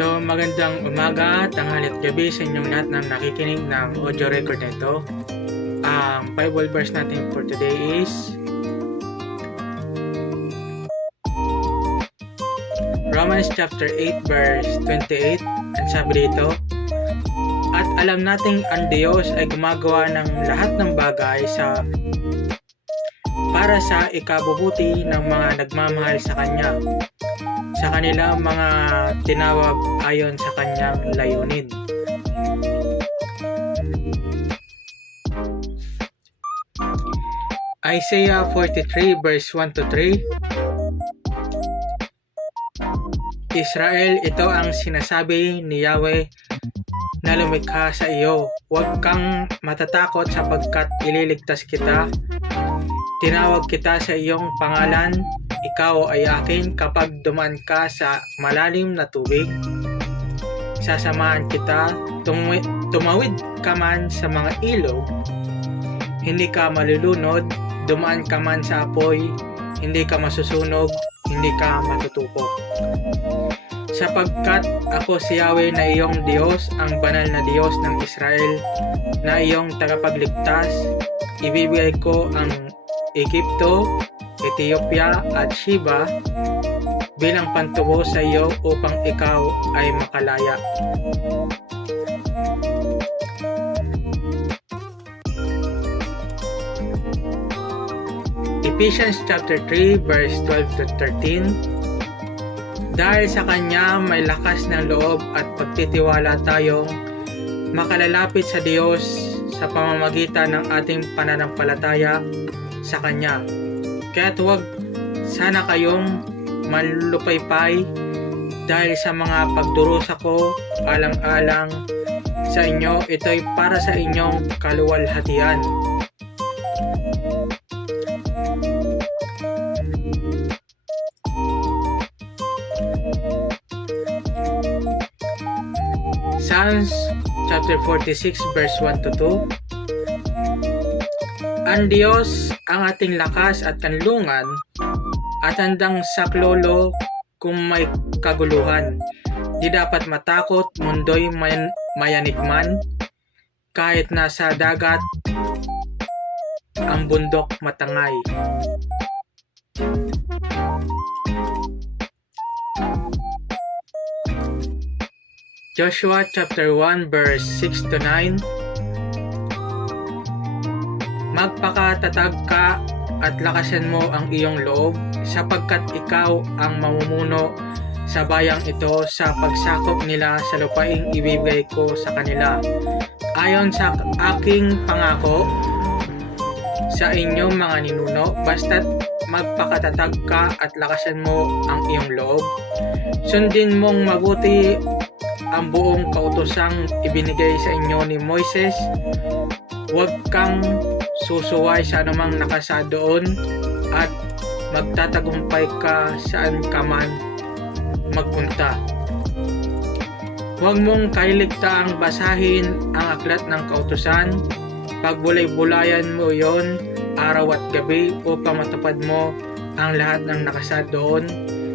So, magandang umaga, tanghali at gabi sa inyong lahat na nakikinig ng audio record nito. Ang Bible verse natin for today is Romans chapter 8 verse 28. Ang sabi dito, at alam nating ang Diyos ay gumagawa ng lahat ng bagay para sa ikabubuti ng mga nagmamahal sa Kanya, sa kanilang mga tinawag ayon sa Kanyang layunin. Isaiah 43 verse 1 to 3. Israel, ito ang sinasabi ni Yahweh na lumikha sa iyo. Huwag kang matatakot sapagkat ililigtas kita. Tinawag kita sa iyong pangalan. Ikaw ay akin. Kapag dumaan ka sa malalim na tubig, sasamahan kita. Tumawid ka man sa mga ilog, hindi ka malulunod. Dumaan ka man sa apoy, hindi ka masusunog, hindi ka matutupok. Sapagkat ako si Yahweh na iyong Diyos, ang banal na Diyos ng Israel, na iyong tagapagligtas. Ibibigay ko ang Egypto, Ethiopia at Sheba bilang pantubo sa iyo upang ikaw ay makalaya. Ephesians chapter 3 verse 12 to 13. Dahil sa Kanya may lakas ng loob at pagtitiwala tayong makalalapit sa Diyos sa pamamagitan ng ating pananampalataya sa Kanya. Kaya't huwag sana kayong manlupaypay dahil sa mga pagdurusa ko alang-alang sa inyo. Ito'y para sa inyong kaluwalhatian. Psalms chapter 46 verse 1 to 2. Ang Diyos ang ating lakas at kanlungan at handang saklolo kung may kaguluhan. Di dapat matakot, mundo'y mayanigman, kahit nasa dagat ang bundok matangay. Joshua chapter 1 verse 6 to 9. Magpakatatag ka at lakasan mo ang iyong loob, sapagkat ikaw ang mamumuno sa bayang ito sa pagsakop nila sa lupaing ibibigay ko sa kanila. Ayon sa aking pangako sa inyong mga ninuno, basta't magpakatatag ka at lakasan mo ang iyong loob. Sundin mong mabuti ang buong kautosang ibinigay sa inyo ni Moises. Huwag kang susuway sa anumang nakasa doon at magtatagumpay ka saan ka man magpunta. Huwag mong kailigtaang basahin ang aklat ng kautusan. Pagbulay-bulayan mo yon araw at gabi upang matupad mo ang lahat ng nakasa doon.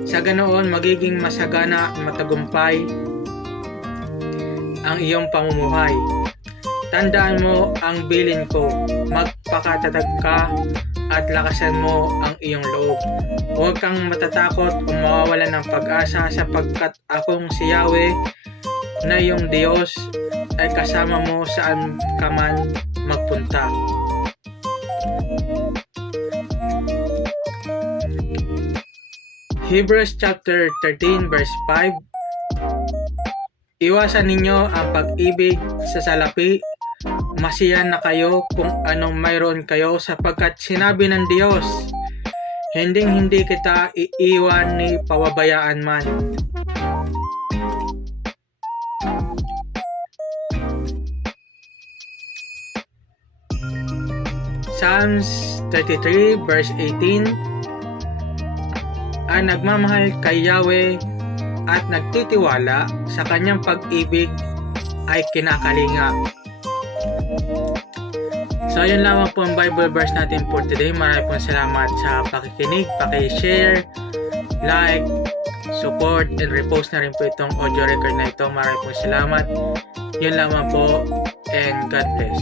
Sa ganoon magiging masagana at matagumpay ang iyong pamumuhay. Tandaan mo ang bilin ko, magpakatatag ka at lakasan mo ang iyong loob. Huwag kang matatakot o mawawalan ng pag-asa, sapagkat akong si Yahweh na iyong Diyos ay kasama mo saan ka man magpunta. Hebrews chapter 13 verse 5. Iwasan ninyo ang pag-ibig sa salapi. Masiyahan na kayo kung anong mayroon kayo, sapagkat sinabi ng Diyos, hindi kita iiwan ni pababayaan man. Psalms 33 verse 18. Ang nagmamahal kay Yahweh at nagtitiwala sa kanyang pag-ibig ay kinakalinga. So ayun lamang po ang Bible verse natin for today. Maraming salamat sa pakikinig, paki-share, like, support and repost na rin po itong audio record na ito. Maraming po salamat. Yun lamang po and God bless.